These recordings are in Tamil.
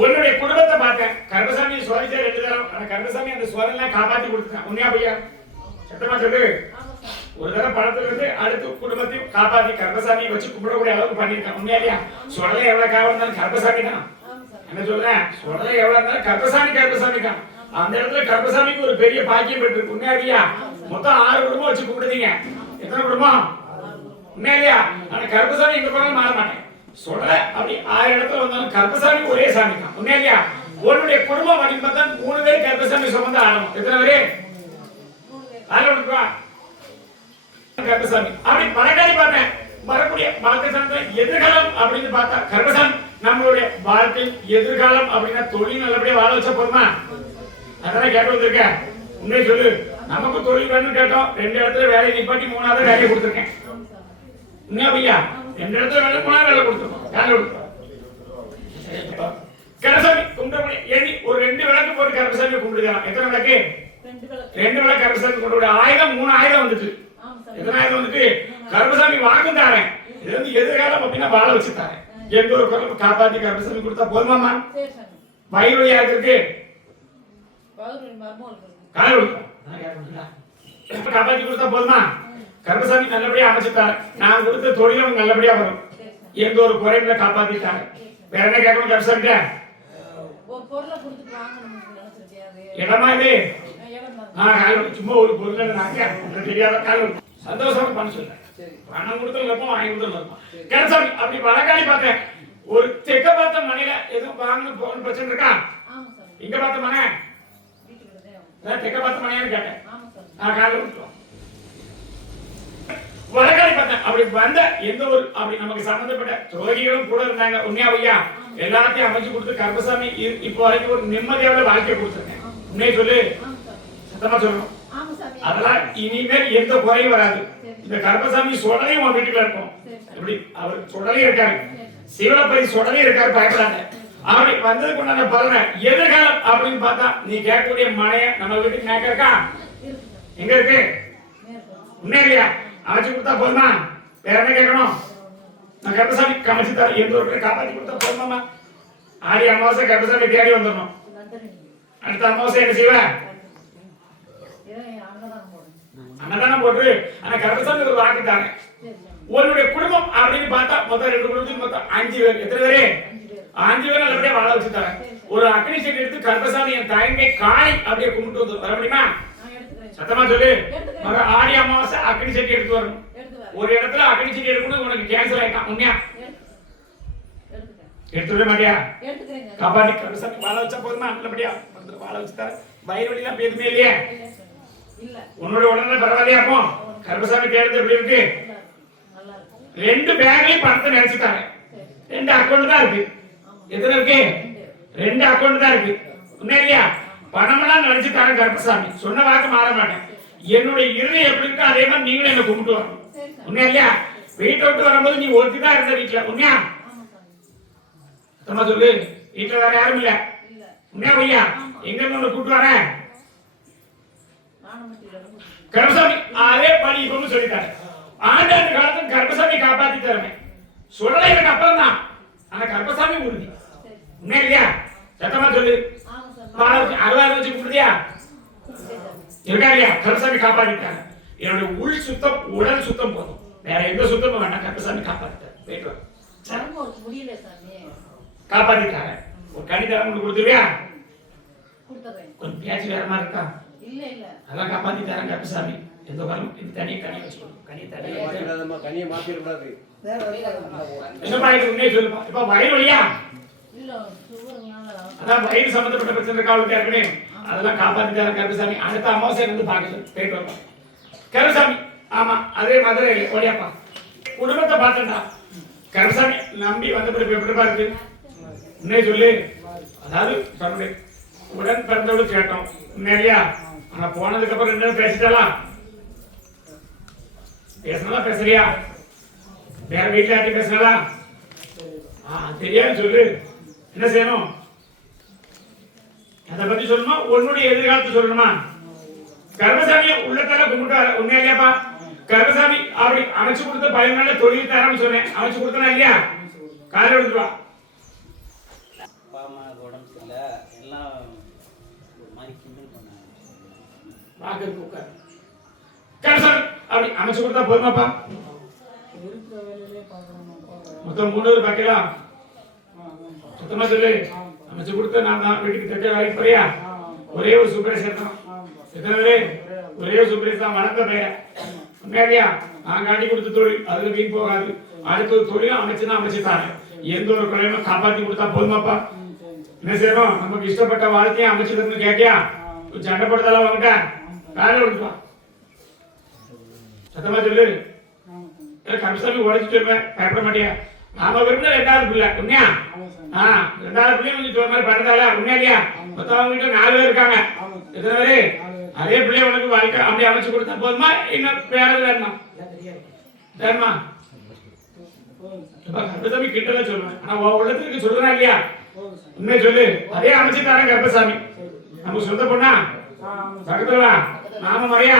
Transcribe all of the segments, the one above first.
உன்னுடைய குடும்பத்தை பார்த்தேன். கருப்பசாமி சோதிச்சா 2 தரம். ஆனா கருப்பசாமி அந்த சோதனை காப்பாத்தி கொடுத்தான். உண்மையா பையா? சத்தமா சொல்லு. ஒரு தடவை படத்துல இருந்து அடுத்து குடும்பத்தையும் காப்பாத்தி கருப்பசாமியை வச்சு கும்பிடக்கூடிய அளவுக்கு பண்ணிருக்கான். உண்மையா இல்லையா? சொடலை எவ்வளவு காவல் இருந்தாலும் கருப்பசாமி தான். என்ன சொல்றேன்? சொடலை எவ்வளவு இருந்தாலும் கருப்பசாமி தான். அந்த இடத்துல கருப்பசாமிக்கு ஒரு பெரிய பாக்கியம் பெற்று. உண்மையா இல்லையா? மொத்தம் 6 குடும்பம் வச்சு கும்பிடுதீங்க. எத்தனை குடும்பம்? உண்மையா இல்லையா? ஆனா கருப்பசாமி எங்க போனாலும் மாற மாட்டேன். சொடலை அப்படி 6 இடத்துல வந்தாலும் கருப்பசாமி ஒரே சாமி தான். உண்மையா இல்லையா? உன்னுடைய குடும்பம் அப்படின்னு பார்த்தா 3 பேர் கருப்பசாமி சுமந்து ஆடணும். எத்தனை பேரு? கருப்பசாமி அப்படி பணக்காரி பார்த்தேன். வரக்கூடிய வாழ்க்கை எதிர்காலம் அப்படின்னு பார்த்தா கருப்பசாமி நம்மளுடைய வாழ்க்கை எதிர்காலம் அப்படின்னா தொழில் நல்லபடியா வாழ வச்சா போதுமா? அதான் கேட்டு வந்திருக்க. உண்மையை சொல்லு. நமக்கு தொழில் வேணும்னு கேட்டோம். 2 இடத்துல வேலையை நிப்பாட்டி 3வது வேலையை கொடுத்துருக்கேன். உண்மையா பையா? 2 இடத்துல வேலை 3வது வேலை கொடுத்துருக்கோம். வேலை கொடுத்துருக்கோம். கருப்பசாமி கும்பிடக்கூடிய எண்ணி ஒரு 2 விளக்கு போட்டு கருப்பசாமி கும்பிடுதான். எத்தனை விளக்கு? 2 விளக்கு கருப்பசாமி கொண்டு ஆயுதம் 3 ஆயுதம் வந்துட்டு. எத்தனை ஆயுதம் வந்துட்டு? கருப்பசாமி வாங்கும் தாரேன். இது வந்து எதிர்காலம் அப்படின்னா வாழ வச்சு தாரேன். எந்த ஒரு குரலும் காப்பாத்தி கருப்பசாமி கொடுத்தா போதுமாமா? வயிறு வழியா இருக்கு காப்பாத்தி கொடுத்தா போதுமா? கருப்பசாமி நல்லபடியா அமைச்சுட்டாரு. நான் கொடுத்த தொழிலும் நல்லபடியா வரும். எந்த ஒரு குறையில காப்பாத்திட்டாங்க. வேற என்ன கேட்கணும் கருப்பசாமி? இடமா இது சும்மா ஒரு பொருள் தெரியாத காலம் சந்தோஷமா பண்ண சொல்ல. பணம் கொடுத்து வைப்போம், வாங்கி கொடுத்து வைப்போம். கருப்பசாமி அப்படி வழக்காடி பார்த்தேன். ஒரு தெக்க பார்த்த மனையில எதுவும் வாங்கணும் போகணும் பிரச்சனை இருக்கா? இங்க பார்த்த மனை தெக்க பார்த்த மனையான்னு கேட்டேன். காலையில் விட்டுருவோம். வழக்காடி பார்த்தேன். அப்படி வந்த எந்த ஒரு அப்படி நமக்கு சம்பந்தப்பட்ட துரோகிகளும் கூட இருந்தாங்க. உண்மையா பையா? எல்லாத்தையும் அமைச்சு கொடுத்து கருப்பசாமி இப்போ வரைக்கும் ஒரு நிம்மதியோட வாழ்க்கையை கொடுத்துருக்கேன். உண்மையை சொல்லு. சத்தமா சொல்லணும். அதெல்லாம் இனிமேல் எந்த குறையும் வராது. இந்த கருப்பசாமி சொடலையும் உன் வீட்டுல இருக்கும். எப்படி அவர் சொடலையும் இருக்காரு, சிவலப்பதி சொடலையும் இருக்காரு. பயப்படாத. அப்படி வந்ததுக்கு உண்டான பலனை எதிர்காலம் அப்படின்னு பார்த்தா நீ கேட்கக்கூடிய மனைய நம்ம வீட்டுக்கு மேக்க இருக்கா? எங்க இருக்கு? உண்மையா இல்லையா? அமைச்சு கொடுத்தா போதுமா? வேற என்ன கேட்கணும்? நான் கருப்பசாமி கமைச்சு தர எந்த ஒரு காப்பாற்றி கொடுத்தா போதுமாமா? ஆடி அமாவாசை கருப்பசாமி தேடி வந்துடணும். அடுத்த அமாவாசை என்ன செய்வ? அன்னதானம் போட்டு. ஆனா கருப்பசாமி ஒரு வாக்குத்தாங்க. உன்னுடைய குடும்பம் அப்படின்னு பார்த்தா மொத்தம் 2 குடும்பத்துக்கு மொத்தம் 5 பேர். எத்தனை பேரு? 5 பேர் நல்லபடியா வாழ வச்சு தரேன். ஒரு அக்னி செடி எடுத்து கருப்பசாமி என் தாய்மை காணி அப்படியே கும்பிட்டு வந்து வர முடியுமா? சத்தமா சொல்லு. ஆடி அமாவாசை அக்னி செடி எடுத்து வரணும். ஒரு இடத்துல அக்னி செடி எடுக்கணும் உனக்கு கேன்சல் ஆயிட்டான். உண்மையா? எடுத்துட மாட்டியா? காப்பாடி கருப்பசாமி வாழ வச்சா போதுமா? நல்லபடியா வாழ வச்சு தரேன். வயிறு வலிலாம் எதுவுமே இல்லையே? உன்னோட உடனே பரவாயில்லையா? அப்போ கருப்பசாமி தேர்தல் எப்படி இருக்கு? 2 பேங்க்லயும் பணத்தை நினைச்சுட்டாங்க. 2 அக்கௌண்ட் தான் இருக்கு. எத்தனை இருக்கு? 2 அக்கௌண்ட் தான் இருக்கு. உண்மையா இல்லையா? பணமெல்லாம் நினைச்சுட்டாங்க கருப்பசாமி. சொன்ன வாக்கு மாற மாட்டேன். என்னுடைய இருதயம் எப்படி இருக்கோ அதே மாதிரி நீங்களும் என்ன கும்பிட்டு வரணும். உண்மையா இல்லையா? வீட்டை விட்டு வரும்போது நீ ஒருத்தி தான் இருந்த வீட்டுல. உண்மையா? சத்தமா சொல்லு. வீட்டுல வேற யாரும் இல்ல. உண்மையா பையா? எங்க இருந்து கூப்பிட்டு வரேன்? கருப்பசாமி அதே பணி இப்பவும் சொல்லிட்டாரு. ஆண்டாண்டு காலத்துக்கு கருப்பசாமி காப்பாத்தி தரமே. சுடலை எனக்கு அப்புறம் தான். ஆனா கருப்பசாமி உறுதி. உண்மையா இல்லையா? சத்தமா சொல்லு. 60 வச்சு கும்பிடுதியா? இருக்கா இல்லையா? கருப்பசாமி காப்பாத்திட்டாங்க. என்னுடைய உள் சுத்தம் உடல் சுத்தம் போதும். வேற எந்த சுத்தமும் வேண்டாம். கருப்பசாமி காப்பாத்திட்டாரு. காப்பாத்திட்டாங்க. ஒரு கணிதம் உங்களுக்கு கொடுத்துருவியா? கொஞ்சம் பேச்சு வேற மாதிரி இருக்கா? அதெல்லாம் காப்பாத்தி தரேன் கருப்பசாமி. எந்த வரும் இந்த தனியை கனியை வச்சுக்கணும். கனியை மாத்திரக்கூடாது. என்னப்பா இது உண்மையை சொல்லுப்பா. இப்ப வயிறு வழியா? அதான் வயிறு சம்பந்தப்பட்ட பிரச்சனை இருக்கா அவளுக்கு ஏற்கனவே? அதெல்லாம் காப்பாத்தி தரேன் கருப்பசாமி. அடுத்த அமாவாசை வந்து பார்க்க போயிட்டு வருவோம். கருப்பசாமி ஆமா அதே மாதிரி ஓடியாப்பா. குடும்பத்தை பார்த்தா கருப்பசாமி நம்பி வந்தபடி எப்படிப்பா இருக்கு? உண்மையை சொல்லு. அதாவது தன்னுடைய உடன் பிறந்தவளு கேட்டோம். உண்மையா? ஆனா போனதுக்கு அப்புறம் 2 பேரும் பேசிட்டாலாம். பேசினா பேசுறியா? வேற வீட்டுல யார்ட்டையும் பேசினா? தெரியாது சொல்லு. என்ன செய்யணும்? அதை பத்தி சொல்லணுமா? உன்னுடைய எதிர்காலத்தை சொல்லணுமா? கருப்பசாமியை உள்ளத்தால கும்பிட்டாரு. உண்மையா இல்லையாப்பா? கருப்பசாமி அப்படி அமைச்சு கொடுத்த 10 நாள்ல தொழில் தரேன்னு சொன்னேன். அமைச்சு கொடுத்தனா இல்லையா? காலையில் எடுத்துருவா. வாக்கு உட்கார் சார் அப்படி அமைச்சு கொடுத்தா போதுமாப்பா மொத்தம் 3 பேர் பார்க்கலாம் சுத்தமா சொல்லு அமைச்சு கொடுத்த நான் தான் வீட்டுக்கு தட்ட வேலைக்கு போறியா ஒரே ஒரு சூப்பரை சேர்த்தோம் எத்தனை பேர் ஒரே ஒரு சூப்பரை தான் வளர்ந்த பேர உண்மையா நான் காட்டி கொடுத்த தொழில் அதுல வீண் போகாது அடுத்த தொழிலும் அமைச்சுதான் அமைச்சுட்டாங்க எந்த ஒரு குறையுமே காப்பாத்தி கொடுத்தா போதுமாப்பா என்ன செய்யணும் நமக்கு இஷ்டப்பட்ட வாழ்க்கையை அமைச்சதுன்னு கேட்டியா சண்டை போடுறதெல்லாம் வாங்கிட்ட வேலை விடுப்பா சத்தமா சொல்லு கருசாமி உடச்சு சொல்லுவேன் பயப்பட மாட்டியா நாம விரும்ப 2வது பிள்ளை உண்மையா 2வது பிள்ளையும் கொஞ்சம் சொல்ற மாதிரி பண்றதால உண்மையா இல்லையா மொத்தம் வீட்டுல 4 பேர் இருக்காங்க எத்தனை பேரு அதே பிள்ளைய உனக்கு வாழ்க்கை அப்படி அமைச்சு கொடுத்தா போதுமா இன்னும் வேற வேணுமா வேணுமா கருப்பசாமி கிட்டல சொல்லுவேன் ஆனா உன் உள்ளத்துக்கு சொல்றதா இல்லையா உண்மையை சொல்லு அதே அமைச்சு தரேன் கருப்பசாமி நமக்கு சொந்த பொண்ணா பக்கத்துல நாம மறையா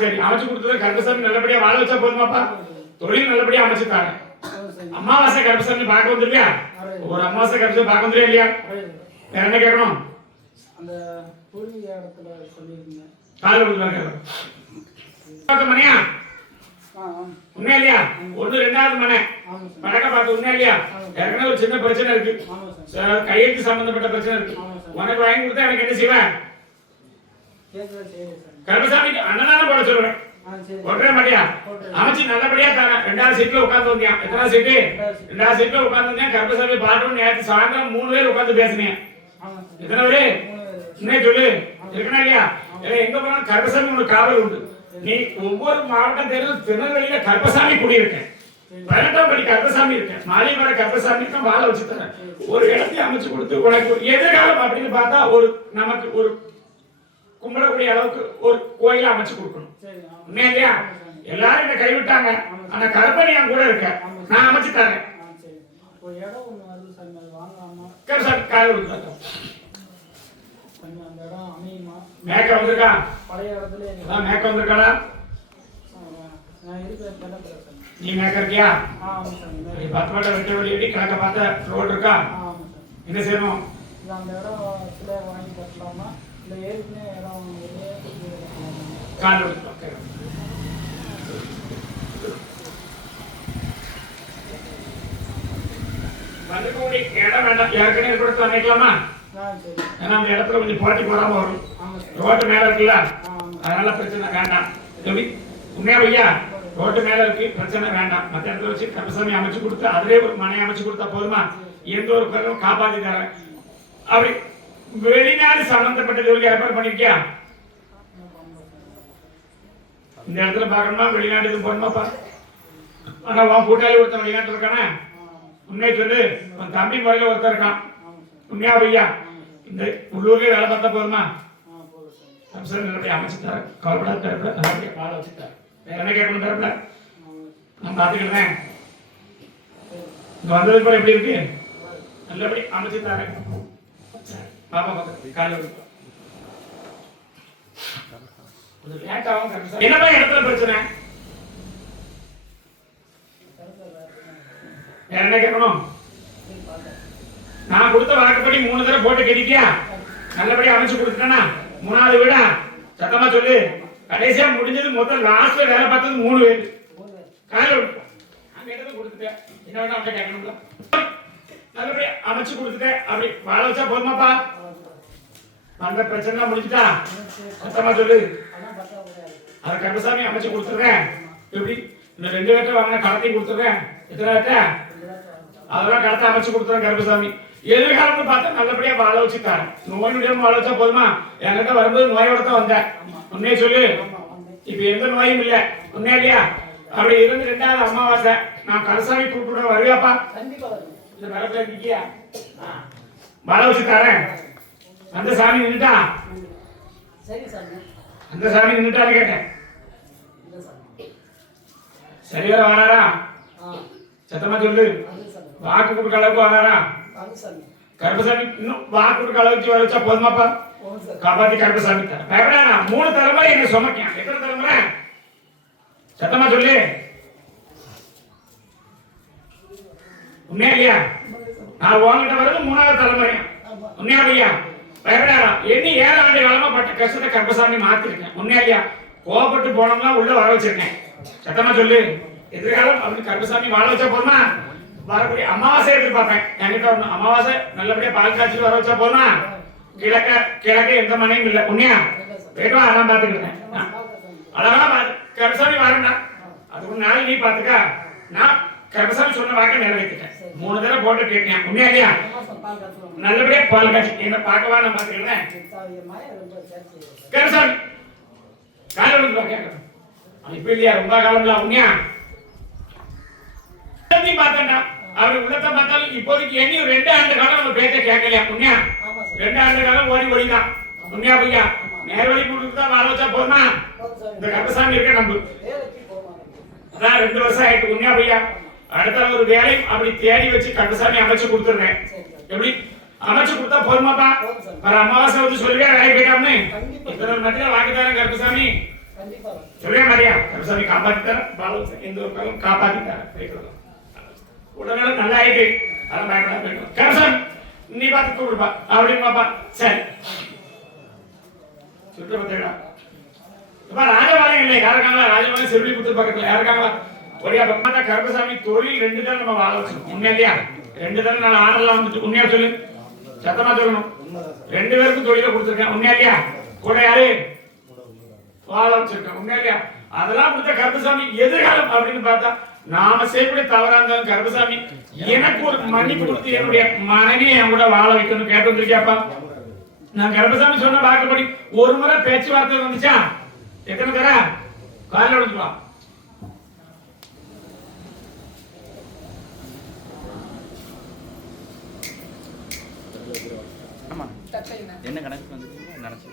சரி அமைச்சு கொடுத்தது கருப்பசாமி நல்லபடியா வாழ வச்சா போதுமாப்பா தொழில் நல்லபடியா அமைச்சு தரேன் அமாவாசை கருப்பசாமி பார்க்க வந்துருக்கியா ஒரு அமாவாசை கருப்பசாமி பார்க்க வந்துருக்கியா இல்லையா வேற என்ன கேட்கணும் அந்த பூர்வீக இடத்துல சொல்லிருந்தீங்க கால கொடுக்கலாம் மணியா உண்மையா இல்லையா 2வது மனை வடக்க பார்த்து உண்மையா இல்லையா ஏற்கனவே ஒரு சின்ன பிரச்சனை இருக்கு கையெழுத்து சம்பந்தப்பட்ட பிரச்சனை இருக்கு உனக்கு வாங்கி கொடுத்தா எனக்கு என்ன செய்வேன் கருப்பசாமிக்கு அன்னதானம் போட சொல்லுவேன் போட்டே மாட்டியா அமைச்சு நல்லபடியா தரேன் 2வது சீட்ல உட்கார்ந்து வந்தியான் எத்தனாவது சீட்டு 2வது சீட்ல உட்கார்ந்து வந்தியா கருப்பசாமி பாட்டோம் நேற்று சாயந்தரம் 3 பேர் உட்கார்ந்து பேசினேன் எத்தனை பேரு இன்னே சொல்லு இருக்கணும் இல்லையா எங்க போனாலும் கருப்பசாமி உனக்கு காவல் உண்டு நீ ஒவ்வொரு மாவட்டம் தேர்தல் திருநெல்வேலியில கருப்பசாமி குடியிருக்கேன் 18ஆம் படி கருப்பசாமி இருக்கேன் மாலைமர கருப்பசாமி தான் வாழ வச்சு தரேன் ஒரு இடத்தை அமைச்சு கொடுத்து உனக்கு ஒரு எதிர்காலம் அப்படின்னு பார்த்தா ஒரு நமக்கு ஒரு கும்பிடக்கூடிய அளவுக்கு ஒரு கோயில அமைச்சு கொடுக்கணும் உண்மையா இல்லையா எல்லாரும் என்ன கைவிட்டாங்க ஆனா கருப்பணி என் கூட இருக்க நான் அமைச்சு தரேன் கால கொடுத்து மேக்க வந்திருக்கா பழைய இடத்துல மேக்க வந்திருக்காடா நீ மேக்க இருக்கியா 10 மாட்ட வெட்ட வழி வெட்டி கணக்க பார்த்த ரோடு இருக்கா என்ன செய்யணும் அந்த இடத்துல வாங்கி கட்டலாமா இல்ல ஏற்கனவே இடம் கால வந்துக்கூடிய இடம் வேண்டாம் ஏற்கனவே கொடுத்து அமைக்கலாமா ஏன்னா அந்த இடத்துல கொஞ்சம் போட்டி போடாம வரும் ரோட்டு மேல இருக்குல்ல அதனால பிரச்சனை வேண்டாம் எப்படி உண்மையா ஐயா ரோட்டு மேல இருக்கு பிரச்சனை வேண்டாம் மற்ற இடத்துல வச்சு கருப்பசாமி அமைச்சு கொடுத்து அதிலே ஒரு மனை அமைச்சு கொடுத்தா போதுமா எந்த ஒரு குறையும் காப்பாத்தி தரேன் அப்படி வெளிநாடு சம்பந்தப்பட்ட ஜோலி ஏற்பாடு பண்ணிருக்கியா இந்த இடத்துல பாக்கணுமா வெளிநாட்டுக்கு போகணுமாப்பா ஆனா உன் கூட்டாளி ஒருத்தன் வெளிநாட்டுல இருக்கானே உண்மையை சொல்லு உன் தம்பி முறையில ஒருத்தர் இருக்கான் உண்மையா ஐயா இந்த உள்ளூர்லயே வேலை பார்த்தா போதுமா நல்லபடியா அமைச்சு தர கவலைப்படாத தரப்புல நல்லபடியா வாழ வச்சு தர வேற என்ன கேட்கணும் தரப்புல நான் பாத்துக்கிறேன் இங்க வந்தது போல எப்படி இருக்கு நல்லபடி அமைச்சு தரேன் பாப்பா பாத்து காலையில என்னப்பா இடத்துல பிரச்சனை வேற என்ன கேட்கணும் நான் கொடுத்த வாக்குப்படி 3 தடவை போட்டு கட்டிட்டியா நல்லபடியா அமைச்சு கொடுத்துட்டேனா 3வது வீடா சத்தமா சொல்லு கடைசியா முடிஞ்சது மொத்தம் லாஸ்ட்ல வேலை பார்த்தது 3 பேர் காலையில அங்க இடத்துல கொடுத்துட்டேன் என்ன வேணா அவங்க கேட்கணும்ல நல்லபடியா அமைச்சு கொடுத்துட்டேன் அப்படி வாழ வச்சா போதுமாப்பா அந்த பிரச்சனை முடிஞ்சுட்டா சத்தமா சொல்லு அதை கருப்பசாமி அமைச்சு கொடுத்துறேன் எப்படி இந்த 2 பேர்ட்ட வாங்கின கடத்தையும் கொடுத்துறேன் எத்தனை பேர்ட்ட அதெல்லாம் கடத்தை அமைச்சு கொடுத்துறேன் கருப்பசாமி எதிர்காலம்னு பார்த்தா நல்லபடியா வாழ வச்சுட்டாரு நோய் நொடியும் வாழ வச்சா போதுமா என்கிட்ட வரும்போது நோயோட தான் வந்தேன் உண்மையை சொல்லு இப்ப எந்த நோயும் இல்ல உண்மையா இல்லையா அப்படி இருந்து 2வது அமாவாசை நான் கருசாமி கூப்பிடுறேன் வருவியாப்பா இந்த மரத்துல இருக்கியா வாழ வச்சு தரேன் அந்த சாமி நின்னுட்டா அந்த சாமி நின்னுட்டான்னு கேட்டேன் சரியா வராரா சத்தமா சொல்லு வாக்கு கொடுக்க அளவுக்கு வராரா கருப்பசாமி இன்னும் வாக்கு கொடுக்க அளவுக்கு வர வச்சா போதுமாப்பா காப்பாத்தி கருப்பசாமி பயப்படா 3 தலைமுறை என்ன சுமக்கேன் எத்தனை தலைமுறை சத்தமா சொல்லு உண்மையா இல்லையா நான் உங்ககிட்ட வர்றது 3வது தலைமுறை உண்மையா இல்லையா பயப்படாதா. எண்ணி 7 ஆண்டு காலமா பட்ட கஷ்டத்தை கருப்பசாமி மாத்திருக்கேன். உண்மையா கோபப்பட்டு போனோம்னா உள்ள வர வச்சிருக்கேன். சத்தமா சொல்லு. எதிர்காலம் அப்படின்னு கருப்பசாமி வாழ வச்சா போதுமா? வரக்கூடிய அமாவாசை எதிர்பார்ப்பேன். என்கிட்ட ஒண்ணு அமாவாசை நல்லபடியா பால் காய்ச்சி வர வச்சா போதுமா? கிழக்க எந்த மனையும் இல்லை. உண்மையா வேணும் அதான் பாத்துக்கிட்டேன். அழகா கருப்பசாமி வரேன்டா. அதுக்கு நாள் நீ பாத்துக்கா. நான் கருப்பசாமி சொன்ன வாக்க நிறைவேற்றிட்டேன். 3 தடவை போட்டு கேட்டேன். உண்மையா இல்லையா? நல்லபடியா பால் காய்ச்சி என்ன பார்க்கவா நான் பாத்துக்கிறேன். கருப்பசாமி காலையில வந்து கேட்கறேன். இப்ப இல்லையா ரொம்ப காலம்ல உண்மையா பார்த்தேன்டா. அவர் உள்ளத்தை பார்த்தாலும் இப்போதைக்கு எண்ணி 2 ஆண்டு காலம் நம்ம பேச்ச கேட்கலையா? உண்மையா 2 ஆண்டு காலம் ஓடிதான். உண்மையா பையா நேர் வழி கொடுத்துட்டா வாழ வச்சா போதுமா? இந்த கருப்பசாமி இருக்க நம்பு. அதான் 2 வருஷம் ஆயிட்டு. உண்மையா பையா அடுத்த ஒரு வேலை அப்படி தேடி வச்சு கருப்பசாமி அமைச்சு கொடுத்துருந்தேன். எப்படி அமைச்சு கொடுத்தா போதுமாப்பா? வர அமாவாசை வந்து சொல்லுவே வேலை போயிட்டான்னு இத்தனை மத்தியில வாக்குதாரன் கருப்பசாமி சொல்லுவே மாதிரியா கருப்பசாமி காப்பாத்திட்டார. எந்த ஒரு காலம் காப்பாத்திட்டார. உடனே நல்லா ஆயிட்டு அதான் பயப்படாம போயிட்டு கருப்பசாமி நீ பார்த்து கூப்பிடுப்பா அப்படின்னு பாப்பா. சரி சுற்ற பத்திரா ராஜபாளையம் இல்லை. யாருக்காங்களா? ராஜபாளையம் செல்விபுத்தூர் பக்கத்துல யாருக்காங்களா? ஒரே பக்கமா கருப்பசாமி தொழில் 2 தடவை நம்ம வாழ வச்சிருக்கோம். உண்மையா இல்லையா? 2 தடவை நான் ஆனலாம் வந்துட்டு. உண்மையா சொல்லு. சத்தமா சொல்லணும். 2 பேருக்கும் தொழில கொடுத்துருக்கேன். உண்மையா இல்லையா? கூட யாரு வாழ வச்சிருக்கேன். உண்மையா இல்லையா? அதெல்லாம் கொடுத்த கருப்பசாமி எதிர்காலம் அப்படின்னு பார்த்தா நாம செய்யக்கூடிய தவறா இருந்தாலும் கருப்பசாமி எனக்கு ஒரு மன்னிப்பு கொடுத்து என்னுடைய மனைவியை என் கூட வாழ வைக்கணும் கேட்டு வந்திருக்கியாப்பா? நான் கருப்பசாமி சொன்ன வாக்குப்படி ஒரு முறை பேச்சுவார்த்தை வந்துச்சா? எத்தனை தர காலையில் விழுந்துவா. என்ன கணக்கு வந்து நினைச்சு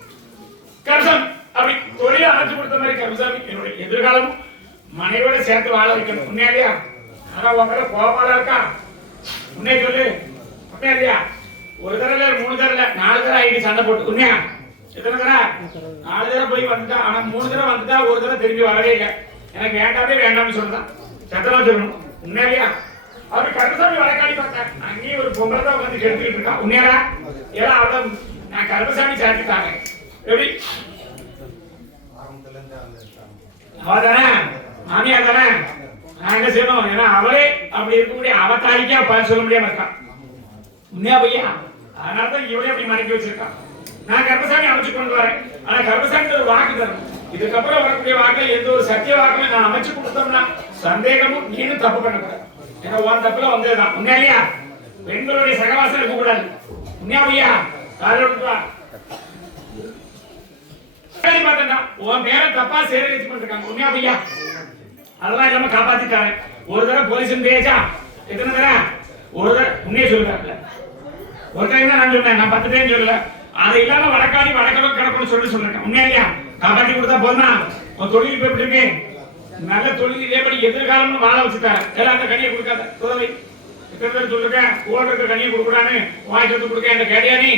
கருப்பசாமி அப்படி தொழில அமைச்சு கொடுத்த மாதிரி கருப்பசாமி என்னுடைய எதிர்காலமும் மனைவியோட சேர்த்து வாழ வைக்கணும். உண்மையா இல்லையா? ஆனா உங்க கோபாலா இருக்கா? உண்மையை சொல்லு. உண்மையா இல்லையா? ஒரு தடவை 3 தடவை 4 தடவை ஆயிட்டு சண்டை போட்டு. உண்மையா எத்தனை தடவை? 4 தடவை போய் வந்துட்டா. ஆனா 3 தடவை வந்துட்டா ஒரு தடவை திரும்பி வரவே இல்லை. எனக்கு வேண்டாமே வேண்டாம்னு சொல்றான். சத்தமா சொல்லணும். உண்மையா இல்லையா? அவரு கருப்பசாமி வழக்காடி பார்த்தேன். அங்கேயும் ஒரு பொங்கலை தான் வந்து கெடுத்துக்கிட்டு இருக்கான். உண்மையா? ஏன்னா அவளை நான் கருப்பசாமி சாட்டிட்டாங்க. எப்படி அவதானே மாமியா தானே? நான் என்ன செய்யணும்? ஏன்னா அவளே அப்படி இருக்கக்கூடிய அவதாரிக்கா பார்த்து சொல்ல முடியாம இருக்கான். உண்மையா பையா? அதனாலதான் இவளே அப்படி மடக்கி வச்சிருக்கான். நான் கருப்பசாமி அமைச்சு கொண்டு வரேன். ஆனா கருப்பசாமி ஒரு வாக்கு தரணும். இதுக்கப்புறம் வரக்கூடிய வாக்குல எந்த ஒரு சத்திய வாக்குல நான் அமைச்சு கொடுத்தோம்னா சந்தேகமும் நீனும் தப்பு பண்ணக்கூடாது. ஏன்னா உன் தப்புல வந்ததுதான். உண்மையா இல்லையா? பெண்களுடைய சகவாசம் இருக்க கூடாது. உண்மையா பையா? காலையில உன் பேரை தப்பா சேரேஜ் பண்ணிருக்காங்க. உண்மையா பையா? அதெல்லாம் இல்லாம காப்பாத்திட்டாங்க. ஒரு தடவை போலீஸ் பேச்சா? எத்தனை தடவை? ஒரு தடவை. உண்மையை சொல்லுறாங்க. ஒரு டைம் தான் நான் சொன்னேன். நான் 10 டைம் சொல்லல. அது இல்லாம வழக்காடி வழக்கணும் கிடக்கணும் சொல்லி சொல்லிருக்கேன். உண்மையா இல்லையா? காப்பாத்தி கொடுத்தா போதுமா? உன் தொழில் போய் இருக்கு. நல்ல தொழில் இதேபடி எதிர்காலம்னு வாழ வச்சுட்டாரு. எல்லாம் அந்த கனியை கொடுக்காத துறவை. எத்தனை பேர் சொல்லிருக்கேன் ஓட இருக்கிற கனியை கொடுக்குறான்னு வாய் சொத்து கொடுக்க இந்த கேடியா நீ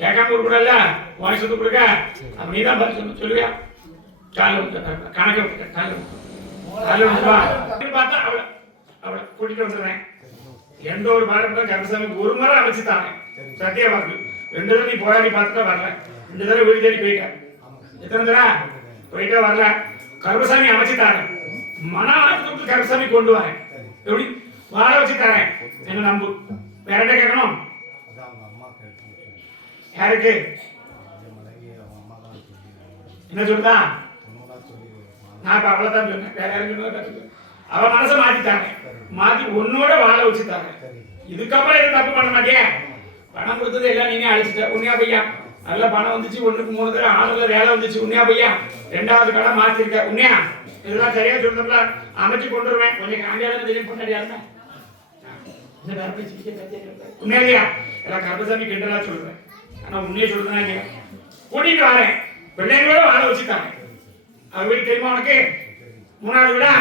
கேட்காம கொடுக்கூடல வாய் சொத்து கொடுக்க அப்ப நீதான் பதில் சொல்லுவியா? கணக்கு பார்த்தா அவளை கூட்டிட்டு வந்துடுறேன். எந்த ஒரு பாடம் கருப்பசாமி ஒரு முறை அமைச்சுட்டாங்க. சத்திய வாக்கு 2 தடவை நீ போராடி பார்த்துட்டா வரல. 2 தடவை வீடு தேடி போயிட்டேன். எத்தனை தடவை போயிட்டே வரல. கருப்பசாமி அமைச்சுட்டாங்க. மன ஆனந்தத்துக்கு கருப்பசாமி கொண்டு வரேன். எப்படி வாழ வச்சுட்டாரேன். என்ன நம்பு. வேற என்ன கேட்கணும்? யாருக்கு என்ன சொல்லுதா? நான் இப்ப அவ்வளவுதான் சொன்னேன். வேற யாரும் சொன்னதா? அவ மனசை மாத்திட்டாங்க. மாத்தி உன்னோட வாழ வச்சுட்டாங்க. இதுக்கப்புறம் எதுவும் தப்பு பண்ண மாட்டேன். பணம் கொடுத்தது எல்லாம் நீனே அழிச்சிட்ட. உண்மையா பையா? நல்ல பணம் வந்துச்சு. 1க்கு 3 தடவை ஆளுல வேலை வந்துச்சு. உண்மையா பையா? 2வது கடை மாத்திருக்க. உண்மையா? இதெல்லாம் சரியா சொல்றதுல அமைச்சு கொண்டு வருவேன். கொஞ்சம் காண்டியாலும் தெரியும் பொண்ணாடியாருமே. உண்மையா இல்லையா? எல்லாம் கருப்பசாமி கிண்டலா சொல்றேன். ஆனா உண்மையை சொல்றதுனா இல்லையா? கூட்டிட்டு வரேன். பிள்ளைங்களோட வாழ வச்சுட்டாங்க. அது வீடு தெரியுமா உனக்கு? 3வது வீடா?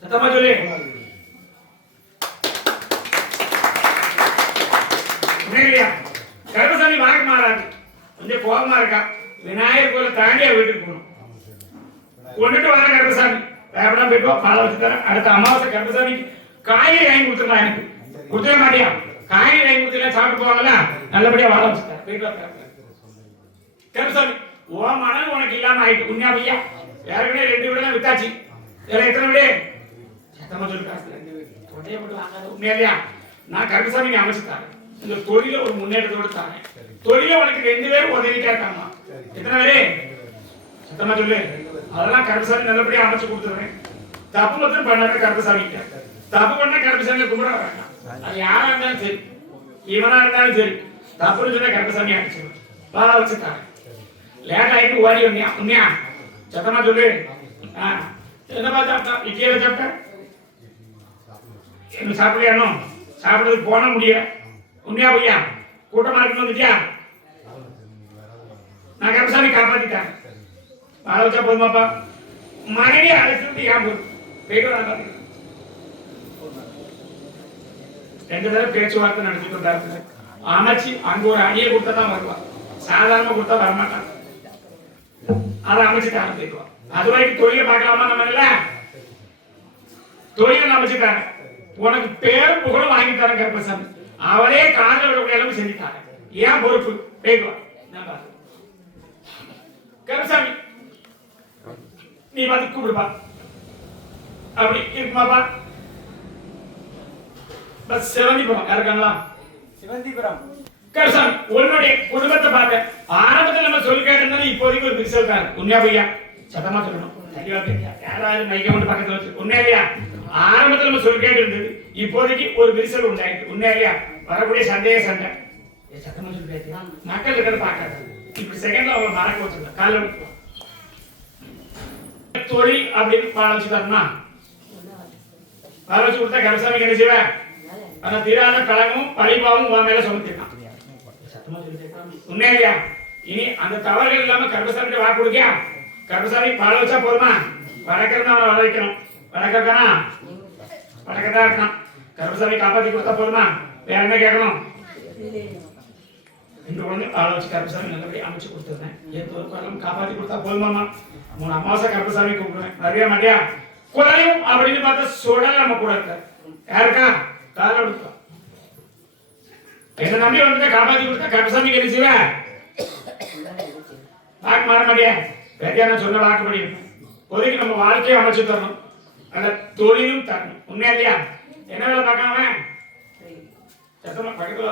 சத்தமா சொல்லு. உண்மையா? கருப்பசாமி வாக்கு மாறாது. கொஞ்சம் கோபமா இருக்கா. விநாயகர் கோயில தாண்டி வீட்டுக்கு போகணும். கொண்டுட்டு வர கருப்பசாமி வேப்படம் போயிட்டு வாழ வச்சு தரேன். அடுத்த அமாவாசை கருப்பசாமி காய்கறி வாங்கி கொடுத்துருக்கலாம். எனக்கு கொடுத்துட மாட்டியா? காய் வாங்கி கொடுத்து சாப்பிட்டு போவாங்கல்ல, நல்லபடியா வாழ வச்சுட்டாரு. போயிட்டு வர கருப்பசாமி, ஓ மனம் உனக்கு இல்லாம ஆயிட்டு. உண்மையா பையா? ஏற்கனவே 2 வீடு தான் வித்தாச்சு. வேற எத்தனை வீடு? சத்தமா சொல்லு காசு. 2 வீடு. தொடையை மட்டும் வாங்காத. உண்மையா? நான் கருப்பசாமி நீ அமைச்சுட்டாரு. இந்த தொழில ஒரு முன்னேற்றத்தோடு தானே. தொழில உனக்கு 2 பேரும் உதவிட்டே இருக்காங்க. எத்தனை பேரு? சத்தமா சொல்லு. அதெல்லாம் கருப்பசாமி நல்லபடியா அமைச்சு கொடுத்துருவேன். தப்பு மட்டும் பண்ணாத கருப்பசாமி. தப்பு பண்ணா கருப்பசாமி கும்பிட வராங்க. அது யாரா இருந்தாலும் சரி, இவனா இருந்தாலும் சரி, தப்புன்னு சொன்னா கருப்பசாமி அடிச்சிருவேன். வாழ வச்சுட்டாரு. லேட் ஆயிட்டு ஓடி வந்தியா? உண்மையா? சத்தமா சொல்லு. என்னப்பா சாப்பிட்டா? இட்லியில சாப்பிட்ட? என்ன சாப்பிடலையானோ? சாப்பிடுறதுக்கு போன முடியல. உண்மையா பையா? கூட்டமா இருக்குன்னு வந்துட்டியா? நான் கருப்பசாமி காப்பாத்திட்டேன். வாழ வச்சா போதுமாப்பா? மனைவி அழைச்சிட்டு ஏன் போதும்? போயிட்டு வராங்க. 2 தடவை பேச்சுவார்த்தை நடத்திட்டு வந்தாரு. அமைச்சு அங்க ஒரு அடியை கொடுத்தா தான் வருவா. சாதாரணமா கொடுத்தா வரமாட்டான். அதை அமைச்சுட்டு ஆரம்பிக்குவான். அது வரைக்கும் தொழிலை பார்க்கலாமா? நம்ம இல்ல தொழிலை அமைச்சுட்டாங்க. உனக்கு பேரும் புகழும் வாங்கி தரேன் கருப்பசாமி. அவரே காதல் அளவு செஞ்சுட்டாங்க. ஏன் பொறுப்பு? பேக்குவா கருப்பசாமி, நீ வந்து கூப்பிடுப்பா. அப்படி இருக்குமாப்பா? பஸ் சிவந்திபுரம் இருக்காங்களா? சிவந்திபுரம். கருப்பசாமி, உன்னுடைய குடும்பத்தை பார்க்க ஆரம்பத்தில் நம்ம சொல்லி கேட்டிருந்தாலும் இப்போதைக்கு ஒரு பிரிசல் தான். உண்மையா பையா? சத்தமா சொல்லணும். யாராவது மைக்க மட்டும் பக்கத்துல வச்சு. உண்மையா? ஆரம்பத்தில் நம்ம சொல்லி கேட்டு இருந்தது. இப்போதைக்கு ஒரு விரிசல் உண்டாயிருக்கு. உண்மையா? வரக்கூடிய சந்தேக சண்டை. சத்தமா சொல்லி கேட்டியா? மக்கள் இருக்கிறத பார்க்காது. இப்படி செகண்ட்ல அவங்க மறக்க வச்சிருக்காங்க. காலைல தொழில் அப்படின்னு வாழ வச்சுட்டாருன்னா வாழ வச்சு கொடுத்தா கருப்பசாமி என்ன செய்வேன்? ஆனா தீராத கழகமும் பழிபாவும் உன் மேல சுமத்திருக்கான். உண்மையா? இனி அந்த தவறுகள் இல்லாம கருப்பசாமி வாக்கு கொடுக்கியா? கருப்பசாமி வாழ வச்சா போதுமா? வடக்கிறதா அவனை வள வைக்கணும். வடக்கா வடக்கதான் இருக்கான். கருப்பசாமி காப்பாத்தி கொடுத்தா போதுமா? வேற என்ன கேட்கணும்? இன்று வந்து வாழ வச்சு கருப்பசாமி நல்லபடி அமைச்சு கொடுத்துருந்தேன். ஏன் காப்பாத்தி கொடுத்தா போதுமாமா? 3 அமாவாசை கருப்பசாமி கூப்பிடுவேன். நிறைய மாட்டியா? குறையும் அப்படின்னு பார்த்தா சுடல் நம்ம கூட இருக்க யாருக்கா? கால கொடுத்தோம். என்ன நம்பி வந்து காப்பாத்தி கொடுத்தா கருப்பசாமி என்ன செய்வேன்? வாக்கு மாற மாட்டியா? வேதியான சொன்ன வாக்குப்படி பொதுக்கு நம்ம வாழ்க்கையை அமைச்சு தரணும். அந்த தொழிலும் தரணும். உண்மையா இல்லையா? என்ன வேலை பார்க்காம சத்தமா பக்கத்துல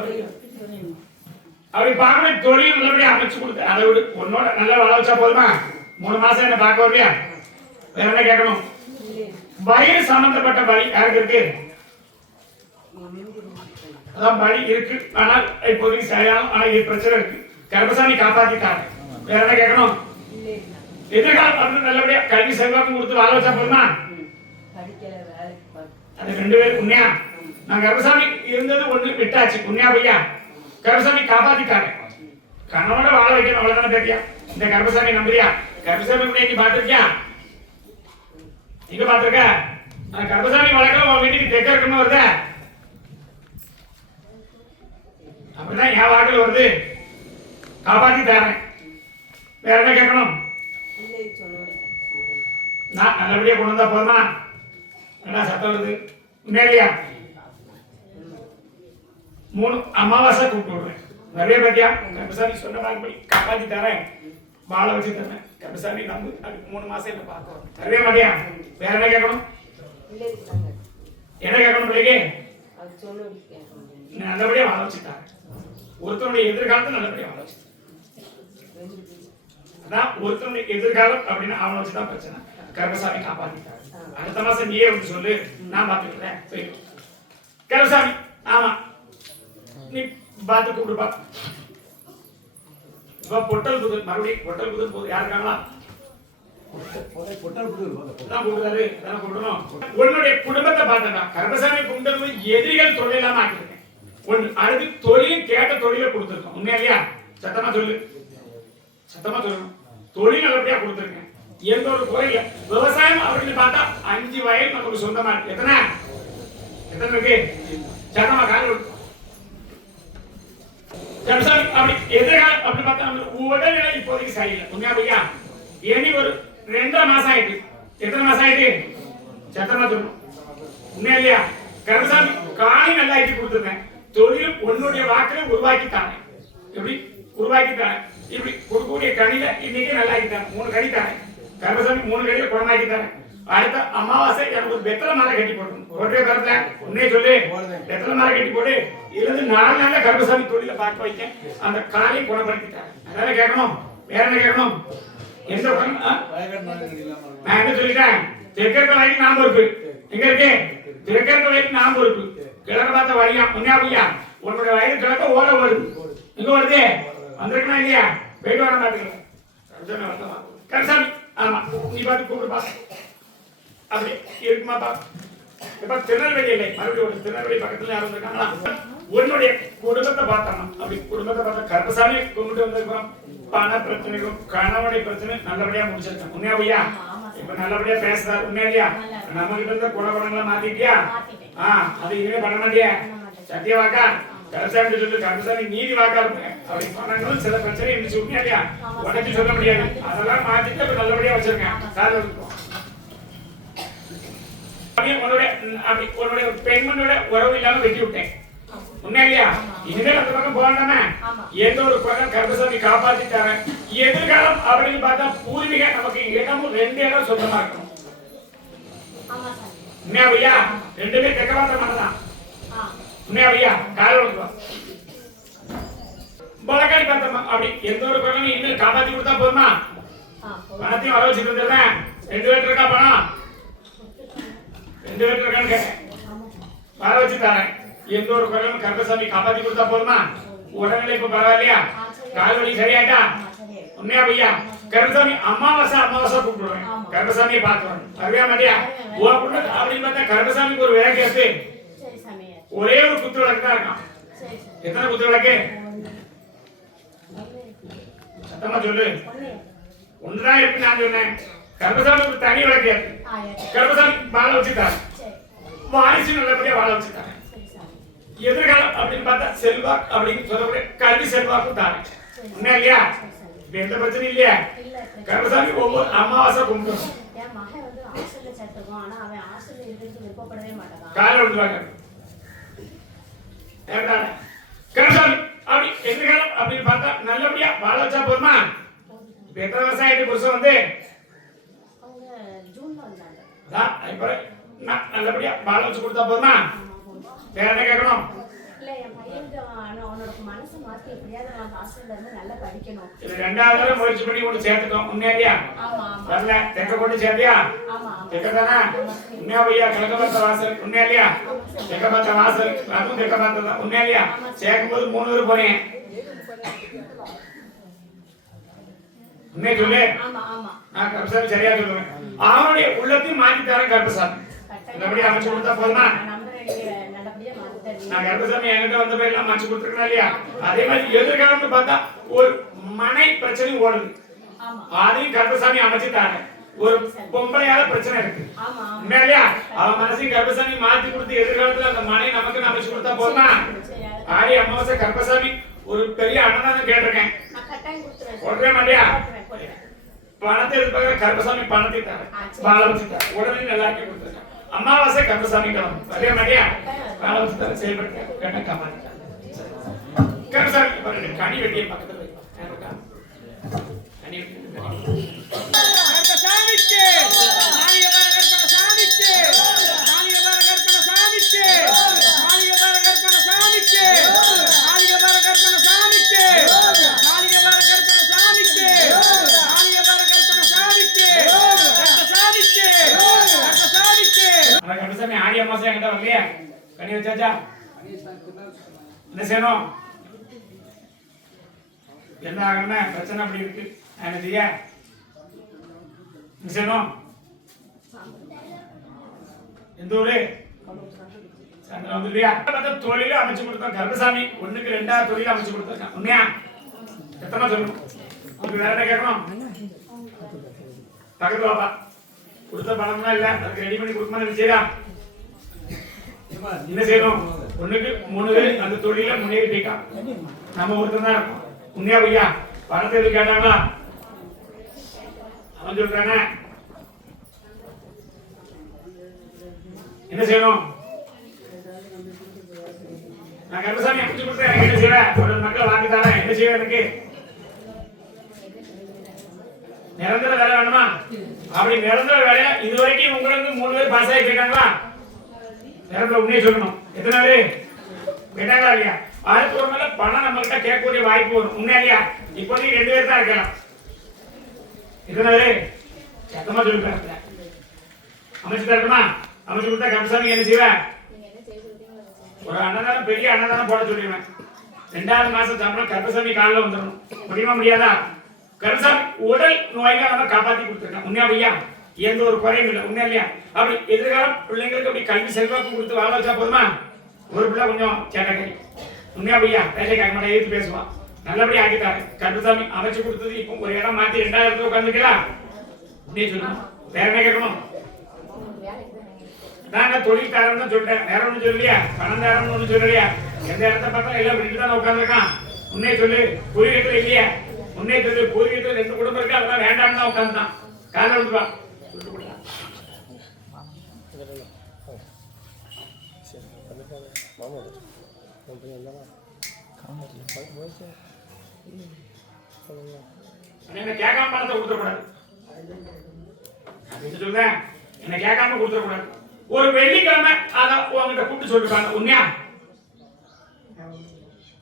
அப்படி பார்க்கணும். தொழில் நல்லபடியா அமைச்சு கொடுத்து அதை விட உன்னோட நல்லா வாழ வச்சா போதுமா? 3 மாசம் என்ன பார்க்க வரலையா? வேற என்ன கேட்கணும்? வயிறு சம்பந்தப்பட்ட வலி யாருக்கு இருக்கு? அதான் வலி இருக்கு. ஆனால் இப்போதைக்கு சரியான ஆனா இது பிரச்சனை இருக்கு. கருப்பசாமி காப்பாத்திட்டாங்க. வேற என்ன கேட்கணும்? எதிர்காலம் அப்படின்னு நல்லபடியா கல்வி செல்வாக்கும் கொடுத்து வாழ வச்சா போதுமா? அது 2 பேரும். உண்மையா? நான் கருப்பசாமி இருந்தது ஒண்ணு விட்டாச்சு. உண்மையா பையா? கருப்பசாமி காப்பாத்திட்டாங்க. கண்ணோட வாழ வைக்கணும். அவ்வளவுதானே பேத்தியா? இந்த கருப்பசாமி நம்புறியா? கருப்பசாமி கூட நீ பாத்திருக்கியா? இங்க பாத்திருக்க? கருப்பசாமி வழக்கம் உன் வீட்டுக்கு தெக்க இருக்குன்னு வருத. அப்படிதான் என் வாக்கில் வருது. காப்பாத்தி தரேன். வேற என்ன கேட்கணும்? நான் நல்லபடியா கொண்டு வந்தா போதுமா? என்ன சத்தம் வருது? உண்மையா? 3 அமாவாசை கூப்பிட்டு விடுறேன். நிறைய பேத்தியா? கருப்பசாமி சொன்ன வாக்குப்படி காப்பாத்தி தரேன். வாழ வச்சு தரேன். கருப்பசாமி நம்பு. அதுக்கு 3 மாசம் என்ன பார்க்கணும். நிறைய மாட்டியா? வேற என்ன கேட்கணும்? என்ன கேட்கணும் பிள்ளைக்கு? நல்லபடியா வாழ வச்சுட்டாங்க. ஒருத்தனுடைய எதிர்காலத்தை நல்லபடியா வாழ வச்சு. அதான் ஒருத்தனுடைய எதிர்காலம் அப்படின்னு அவனை வச்சுதான் பிரச்சனை. கருப்பசாமி காப்பாத்திட்டாரு. அடுத்த மாசம் நீயே வந்து சொல்லு, நான் பாத்துக்கிறேன். கருப்பசாமி ஆமா நீ பார்த்து கூப்பிடுப்பா. இப்ப பொட்டல் புதூர் மறுபடியும் பொட்டல் புதூர் போகுது. யாரு இருக்காங்களா? உன்னுடைய குடும்பத்தை பார்த்தா கருப்பசாமி கும்பிட்டு எதிரிகள் தொழில் இல்லாம ஆக்கிருக்கேன். அடுத்து தொழில் கேட்ட தொழிலை கொடுத்துருக்கோம். உண்மையா இல்லையா? சத்தமா சொல்லு. சத்தமா சொல்லணும். தொழில் நல்லபடியா கொடுத்துருக்கேன். எந்த ஒரு குறையில விவசாயம் அப்படின்னு பார்த்தா 5 வயல் நமக்கு சொந்தமா இருக்கு. எத்தனை இருக்கு? சத்தமா கால கருப்பசாமி அப்படி எதிர்காலம் அப்படி பார்த்தா உடல்நிலை இப்போதைக்கு சரியில்லை. உண்மையா பையா? இனி ஒரு 2.5 மாசம் ஆயிட்டு. எத்தனை மாசம் ஆயிட்டு? சத்தமா சொல்லணும். உண்மையா இல்லையா? கருப்பசாமி காணி நல்லா ஆயிட்டு கொடுத்துருக்கேன். தொழில் உன்னுடைய வாக்கில உருவாக்கித்தானே. எப்படி உருவாக்கித்தானே? இப்படி கொடுக்கக்கூடிய கனியில இன்னைக்கு நல்லா ஆக்கித்தானே. 3 கனி தானே கர்மசாமி, 3 கனியில குணமாக்கித்தானே. அடுத்த அமாவாசை எனக்கு ஒரு வெத்தலை மாலை கட்டி போடணும். ஒரே கருத்துல உன்னே சொல்லு, வெத்தலை மாலை கட்டி போடு. இதுல இருந்து 4 நாள்ல கர்மசாமி தொழில பார்க்க வைக்க அந்த காலையை குணப்படுத்திட்டாங்க. அதனால கேட்கணும், வேற என்ன கேட்கணும்? எந்த உடனே நான் என்ன சொல்லிட்டேன்? தெற்கிற வரைக்கும் நான் பொறுப்பு. எங்க இருக்கு? தெற்கிற வரைக்கும் நான் பொறுப்பு. கிழக்கு பார்த்த வழியா முன்னாடியா உன்னுடைய வயது கிழக்க ஓட வருது. இங்க வருது வந்திருக்கா இல்லையா? போயிட்டு வர மாட்டேங்க கருசாமி. ஆமா நீ பார்த்து கூப்பிடுப்பா. அப்படி இருக்குமாப்பா? இப்ப திருநெல்வேலி இல்லை, மறுபடியும் ஒரு திருநெல்வேலி பக்கத்துல யாரும் இருக்காங்களா? உன்னுடைய குடும்பத்தை பார்த்தோம். அப்படி குடும்பத்தை பார்த்தா கருப்பசாமி கும்பிட்டு வந்திருக்கிறோம். பண பிரச்சனைக்கும் கணவனுடைய பிரச்சனை நல்லபடியா முடிச்சிருக்கேன். உண்மையா பையா? இப்ப நல்லபடியா பேசுறாரு. உண்மையா? நம்ம கிட்ட இருந்த குணகுணங்களை மாத்திட்டியா? அது இனிமே பண்ண மாட்டியா? சத்திய வாக்கா? கருசாமி சொல்லு, கருசாமி நீதி வாக்கா இருப்பேன் அப்படி பண்ணாங்களும் சில பிரச்சனை இருந்துச்சு. உண்மையா? உடச்சு சொல்ல முடியாது. அதெல்லாம் மாத்திட்டு இப்ப நல்லபடியா வச்சிருக்கேன். கால இருக்கும் உன்னுடைய பெண்மணியோட உறவு இல்லாம வெட்டி விட்டேன். உண்மையா? இனிமேல் அந்த பக்கம் போகாம எந்த ஒரு பக்கம் கருப்பசாமி காப்பாத்திட்டாங்க. எதிர்காலம் அப்படின்னு பார்த்தா பூர்வீக நமக்கு இடமும் 2 இடம் சொந்தமா இருக்கணும். உண்மையா பையா? 2 தெக்க பார்த்த மாதிரிதான். உண்மையா பையா? கால விழுக்கும் பலக்காடி பார்த்தோமா? அப்படி எந்த ஒரு பக்கம் இன்னும் காப்பாத்தி கொடுத்தா போதுமா? பணத்தையும் வர வச்சுட்டு வந்துடுறேன். 2 பேர் இருக்கா பணம்? 2 பேர் இருக்கான்னு வர வச்சு தரேன். எந்த ஒரு குறையும் கருப்பசாமி காப்பாத்தி கொடுத்தா போதுமா? உடனே இப்ப பரவாயில்லையா? கால் வலி சரியாட்டா? உண்மையா பையா? கருப்பசாமி அமாவாசை கூப்பிடுவேன். கருப்பசாமியை பார்த்துவேன். அறியா மாட்டியா? அப்படின்னு பார்த்தா கருப்பசாமிக்கு ஒரு விளக்கு ஏத்து. ஒரே ஒரு குத்து விளக்கு தான் இருக்கான். எத்தனை குத்து விளக்கு? சத்தமா சொல்லு. ஒன்றுதான் இருக்கு. நான் சொன்னேன் கருப்பசாமி ஒரு தனி விளக்கு ஏத்து. கருப்பசாமி வாழ வச்சுட்டாரு. வாரிசு நல்லபடியா வாழ வச்சுட்டாரு. எதிர்காலம் அப்படின்னு பார்த்தா செல்வா அப்படின்னு சொல்லக்கூடிய கல்வி செல்வாக்கும் தானே. உண்மையா இல்லையா? எந்த பிரச்சனையும் இல்லையா? கருப்பசாமி ஒவ்வொரு அமாவாசை கும்பிடும். கால விடுவாங்க கருப்பசாமி. அப்படி எதிர்காலம் அப்படின்னு பார்த்தா நல்லபடியா வாழ வச்சா போதுமா? எத்தனை வருஷம் ஆயிட்டு புருஷன் வந்து நல்லபடியா வாழ வச்சு கொடுத்தா போதுமா? வேற என்ன கேட்கணும்? இது 2வது தடவை முயற்சி பண்ணி கொண்டு சேர்த்துக்கோம். உண்மையா? வரல தெக்க கொண்டு சேர்த்தியா? தெக்க தானே? உண்மையா பையா? கிழக்க பார்த்த வாசல். உண்மையா? தெக்க பார்த்த வாசல் அதுவும் தெக்க பார்த்ததான். உண்மையா? சேர்க்கும் போது 3 பேர் போறீங்க. உண்மையை சொல்லு. நான் கருப்பசாமி சரியா சொல்லுவேன். அவனுடைய உள்ளத்தையும் மாற்றி தரேன். கருப்பசாமி நல்லபடியா அமைச்சு கொடுத்தா போதுமா? நான் கருப்பசாமி என்கிட்ட வந்தப்ப எல்லாம் அமைச்சு கொடுத்துருக்கேன் இல்லையா? அதே மாதிரி எதிர்காலம்னு பார்த்தா ஒரு மனை பிரச்சனை ஓடுது. அதையும் கருப்பசாமி அமைச்சுட்டாங்க. ஒரு பொம்பளையால பிரச்சனை இருக்கு. உண்மையா? அவன் மனசையும் கருப்பசாமி மாத்தி கொடுத்து எதிர்காலத்துல அந்த மனை நமக்கு அமைச்சு கொடுத்தா போதுமா? ஆடி அமாவாசை கருப்பசாமி ஒரு பெரிய அன்னதானம் கேட்டிருக்கேன். கொடுக்கவே மாட்டியா? பணத்தை எதிர்பார்க்கிற கருப்பசாமி பணத்தை தர வாழ வச்சுட்டார். உடனே நல்லா ஆக்கி கொடுத்துருக்கேன். அமாவாசை கருப்பசாமி அதே மாதிரியா வாழ வச்சு தர செயல்படுத்த கருப்பசாமி கனி வெட்டிய பக்கத்துல ஆடி அமாவாசை என்கிட்ட வரலையா? கனி வச்சாச்சா? என்ன செய்யணும்? என்ன ஆகணும்னா பிரச்சனை அப்படி இருக்கு. என்ன செய்ய? என்ன செய்யணும்? எந்த ஊரு? வந்துருவியா? தொழில அமைச்சு கொடுத்தோம். கருப்பசாமி 1க்கு 2வது தொழில அமைச்சு கொடுத்துருக்கேன். உண்மையா? எத்தனை சொல்லணும்? உங்களுக்கு வேற என்ன கேட்கணும்? பக்கத்து பாப்பா கொடுத்த பணம்லாம் இல்ல, அதுக்கு ரெடி பண்ணி கொடுக்கணும்னு நினைச்சா என்ன செய்யணும்? 1க்கு 3 பேர் அந்த தொழில முன்னேறிட்டா நம்ம ஒருத்தர் தான் இருக்கும். உண்மையா பையா? பணத்தை எது கேட்டாங்களா? அவன் சொல்றானே என்ன செய்யணும்? நான் கருப்பசாமி அமைச்சு கொடுத்தேன், எனக்கு என்ன செய்வேன்? ஒரு மக்களை வாங்கி தரேன், என்ன செய்வேன்? எனக்கு நிரந்தர வேலை வேணுமா? அப்படி நிரந்தர வேலையா இதுவரைக்கும் உங்களுக்கு 3 பேர் பாஸ் ஆகி போயிட்டாங்களா? நிரந்தர உண்மையை சொல்லணும். எத்தனை பேர் கேட்டாங்களா இல்லையா? அடுத்த ஒரு மேல பணம் நம்மகிட்ட கேட்கக்கூடிய வாய்ப்பு வரும். உண்மையா இல்லையா? இப்போதைக்கு 2 பேர் தான் இருக்கலாம். எத்தனை பேர் சத்தமா சொல்லிருக்காங்க? அமைச்சு தரணுமா? அமைச்சு கொடுத்தா கருப்பசாமி என்ன செய்வேன்? ஒரு அன்னதானம், பெரிய அன்னதானம் போட சொல்லிடுவேன். 2வது மாசம் சம்பளம் கருப்பசாமி காலில் வந்துடணும். முடியுமா முடியாதா? கருப்பசாமி உடல் நோய்களை நம்ம காப்பாத்தி கொடுத்துருக்கேன். உண்மையா பையா? எந்த ஒரு குறையும் இல்லை. உண்மையா இல்லையா? அப்படி எதிர்காலம் பிள்ளைங்களுக்கு அப்படி கல்வி செல்வாக்கு கொடுத்து வாழ வச்சா போதுமா? ஒரு பிள்ளை கொஞ்சம் சேட்டை. உண்மையா பையா? பேச்சை கேட்க மாட்டேன், எதிர்த்து பேசுவான். நல்லபடியா ஆக்கிட்டாரு கருப்பசாமி அமைச்சு கொடுத்தது. இப்போ ஒரு இடம் மாத்தி 2வது இடத்துல உட்காந்துக்கலாம். அப்படியே சொல்லணும். வேற என்ன கேட்கணும்? நான் தொழில் தரம்னு சொல்லிட்டேன், வேற ஒன்றும் சொல்லலையா? பணம் தரம்னு ஒன்றும் சொல்லலையா? எந்த இடத்த பார்த்தா எல்லாம் விட்டுட்டு தான் உட்காந்துருக்கான். உன்னே சொல்லு, பூர்வீகத்தில் இல்லையா? உன்னே சொல்லு, பூர்வீகத்தில் 2 குடும்பம் இருக்கு, அதெல்லாம் வேண்டாம்னு தான் உட்காந்துதான். காலை விட்டுவா என்ன கேட்காம பணத்தை கொடுத்துடக்கூடாது. சொல்றேன், என்ன கேட்காம கொடுத்துடக்கூடாது. ஒரு வெள்ளிக்கிழமை அதை உங்ககிட்ட கூப்பிட்டு சொல்லிருக்காங்க. உண்மையா?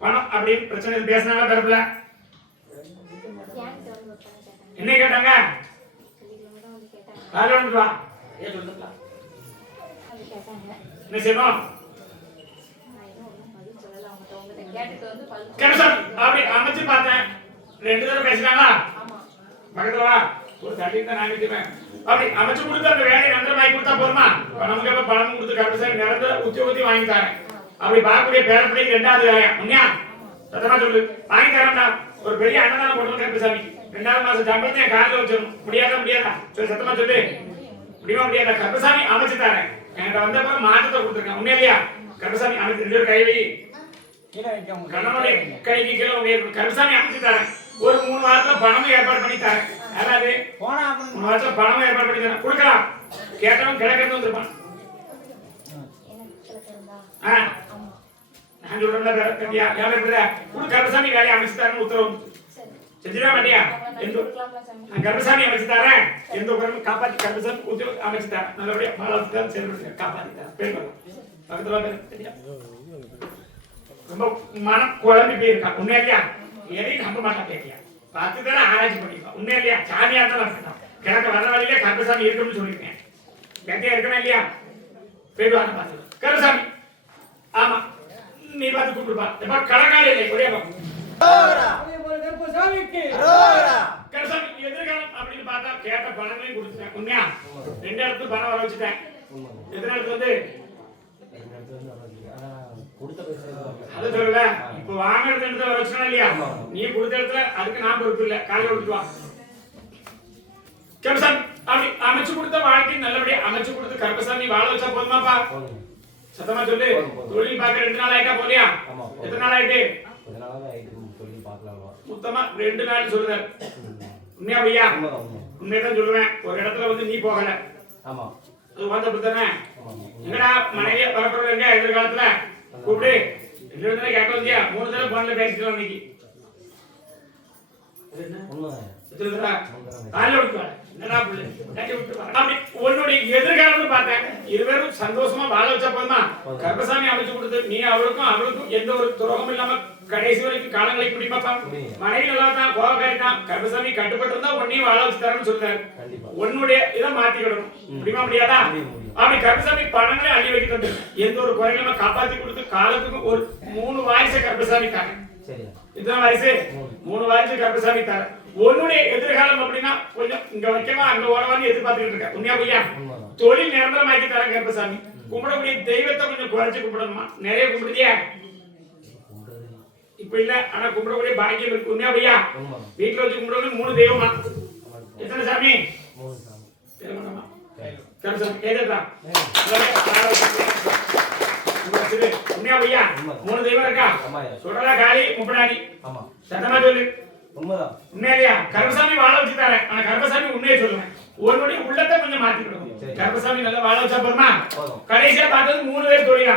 பணம் அப்படின்னு பிரச்சனை பேசினாங்க தரப்புல. என்ன கேட்டாங்க? என்ன செய்யணும்? அப்படி அமைச்சு பார்த்தேன். 2 தடவை பேசினாங்களா? பக்கத்துல வா, ஒரு தள்ளி தான் நான் நினைக்கிறேன். அப்படி அமைச்சு கொடுத்து அந்த வேலையை நந்தமாக்கி கொடுத்தா போதுமா? நமக்கு பணம் கொடுத்து கருப்பசாமி நிரந்தர உத்தியோகத்தையும் வாங்கி தரேன். அப்படி பார்க்கக்கூடிய பேரப்பிள்ளைக்கு 2வது வேலையா? உண்மையா? சத்தமா சொல்லு, வாங்கி தரேன்டா. ஒரு பெரிய அன்னதானம் போட்டு கருப்பசாமி 2வது மாசம் சம்பளத்தை என் காலில் வச்சிடணும். முடியாதா? சொல்லு, சத்தமா சொல்லு. முடியுமா முடியாதா? கருப்பசாமி அமைச்சு தரேன். என்கிட்ட வந்த பிறகு மாற்றத்தை கொடுத்துருக்கேன். உண்மையா இல்லையா? கருப்பசாமி அமைச்சு 2 கை வை, கண்ணனுடைய கைக்கு கீழே உங்க கருப்பசாமி அமைச்சு தரேன். ஒரு 3 வாரத்துல பணமும் ஏற்பாடு பண்ணி தரேன். அதாவது 3 வாரத்துல பணமும் ஏற்பாடு பண்ணி தரேன். கொடுக்கலாம். கேட்டவன் கிழக்கிறது வந்துருப்பான். நான் சொல்றேன், கருப்பசாமி வேலையை அமைச்சு தரேன்னு உத்தரவு செஞ்சுதான் மாட்டியா? நான் கருப்பசாமி அமைச்சு தரேன். எந்த குறையும் காப்பாற்றி கருப்பசாமி உத்தியோகம் அமைச்சு தரேன். நல்லபடியா பாலத்துக்கு செயல்படுத்த காப்பாற்றி தரேன். பேர் பக்கத்துல தெரியா? ரொம்ப மனம் குழம்பி போயிருக்கா. உண்மையா இல்லையா? எதையும் நம்ப மாட்டா. கேட்கலையா? பார்த்து தானே ஆராய்ச்சி பண்ணிருக்கோம். உண்மையா இல்லையா? சாமியா தான் இருக்கட்டும். கிழக்கு வர வழியில கருப்பசாமி இருக்குன்னு சொல்லியிருக்கேன். கேட்டையா இருக்கணும் இல்லையா? போயிடுவாங்க பார்த்து கருப்பசாமி. ஆமா, நீ பார்த்து கூப்பிடுப்பா. எப்ப கடற்கால இல்லை ஒரே கருப்பசாமி எதிர்காலம் அப்படின்னு பார்த்தா கேட்ட பணங்களையும் கொடுத்துட்டேன். உண்மையா? 2 இடத்துக்கு பணம் வர வச்சுட்டேன். எத்தனை இடத்துக்கு வந்து அது சொல்லல. இப்ப வாங்குறது இடத்துல வர வச்சுனா இல்லையா? நீ கொடுத்த இடத்துல அதுக்கு நான் பொறுப்பு இல்லை. காலையில் கொடுத்து வா. கருப்பசாமி அப்படி அமைச்சு கொடுத்த வாழ்க்கை நல்லபடியா அமைச்சு கொடுத்து கருப்பசாமி வாழ வச்சா போதுமாப்பா? சத்தமா சொல்லு. தொழில் பார்க்க 2 நாள் ஆயிட்டா போலியா? எத்தனை நாள் ஆயிட்டு? மொத்தமா 2 நாள் சொல்றாரு. உண்மையா பையா? உண்மையதான் சொல்லுவேன். ஒரு இடத்துல வந்து நீ போகல. அது வந்து அப்படித்தானே? எங்கடா மனைவிய பரப்புறவங்க எதிர்காலத்துல கூப்பிடு. 2 தடவை கேட்க வந்தியா? 3 தடவை போன்ல பேசிக்கலாம். இன்னைக்கு உன்னுடைய எதிர்காலம் பார்த்தேன். இருவரும் சந்தோஷமா வாழ வச்சா போதுமா? கருப்பசாமி அமைச்சு கொடுத்து நீ அவளுக்கும் எந்த ஒரு துரோகமும் இல்லாம கடைசி வரைக்கும் காலங்களை குடிப்பாப்பா. மனைவி நல்லா தான், கோபக்காரி தான். கருப்பசாமி கட்டுப்பட்டு இருந்தா உன்னையும் வாழ வச்சு தரேன்னு சொல்றாரு. உன்னுடைய இதை மாத்திக்கிடணும். முடியுமா முடியாதா? அப்படி கருப்பசாமி பணங்களே அள்ளி வைக்க தந்து எந்த ஒரு குறையிலாம காப்பாத்தி கொடுத்து காலத்துக்கு ஒரு 3 வாரிசை கருப்பசாமி தாங்க. இத்தனை வாரிசு 3 வாரிசு கருப்பசாமி தார. உன்னுடைய எதிர்காலம் அப்படின்னா கொஞ்சம் இங்க வைக்கவா அங்க ஓடவான்னு எதிர்பார்த்துக்கிட்டு இருக்க. உண்மையா பையா? தொழில் நிரந்தரமாக்கி தரேன் கருப்பசாமி. கும்பிடக்கூடிய தெய்வத்தை கொஞ்சம் குறைச்சு கும்பிடணுமா? நிறைய கும்பிடுதியா? இப்ப இல்ல, ஆனா கும்பிடக்கூடிய பாக்கியம் இருக்கு. உண்மையா பையா? வீட்டுல வச்சு கும்பிடுறது 3 தெய்வமா? எத்தனை சாமி? கருப்பசாமி கேட்டா உண்மையா பையா? 3 தெய்வம் இருக்கா? சுடலா, காளி, முப்படாடி. சத்தமா சொல்லு. உண்மையா இல்லையா? கருப்பசாமி வாழ வச்சு தரேன். ஆனா கருப்பசாமி உண்மையை சொல்லுவேன். உன்னுடைய உள்ளத்தை கொஞ்சம் மாத்திக்கணும். கருப்பசாமி நல்லா வாழ வச்சா போதுமா? கடைசியா பார்த்தது 3 பேர் தொழிலா.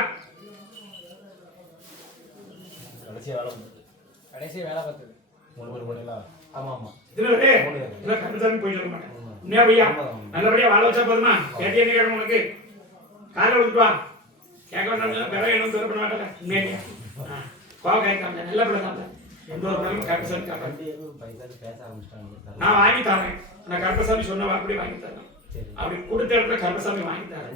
கடைசியாக வேலை பார்த்தது 3 மணில ஆமா இதுல இல்ல கருப்பசாமி போய் சொல்ல மாட்டேன் உண்மையா பையா நல்லபடியா வாழ வச்சா போதுமா கேட்டி என்ன கேட்கணும் உனக்கு காலை விட்டு வா கேட்க வேண்டாம் பிறகு என்ன தூரம் பண்ண மாட்டல உண்மையா கோவ கேட்காம நல்ல பிள்ளை தான் எந்த ஒரு நாளும் கருப்பசாமி காப்பாங்க நான் வாங்கி தரேன் நான் கருப்பசாமி சொன்ன வாக்குப்படி வாங்கி தரேன் அப்படி கொடுத்த இடத்துல கருப்பசாமி வாங்கி தரேன்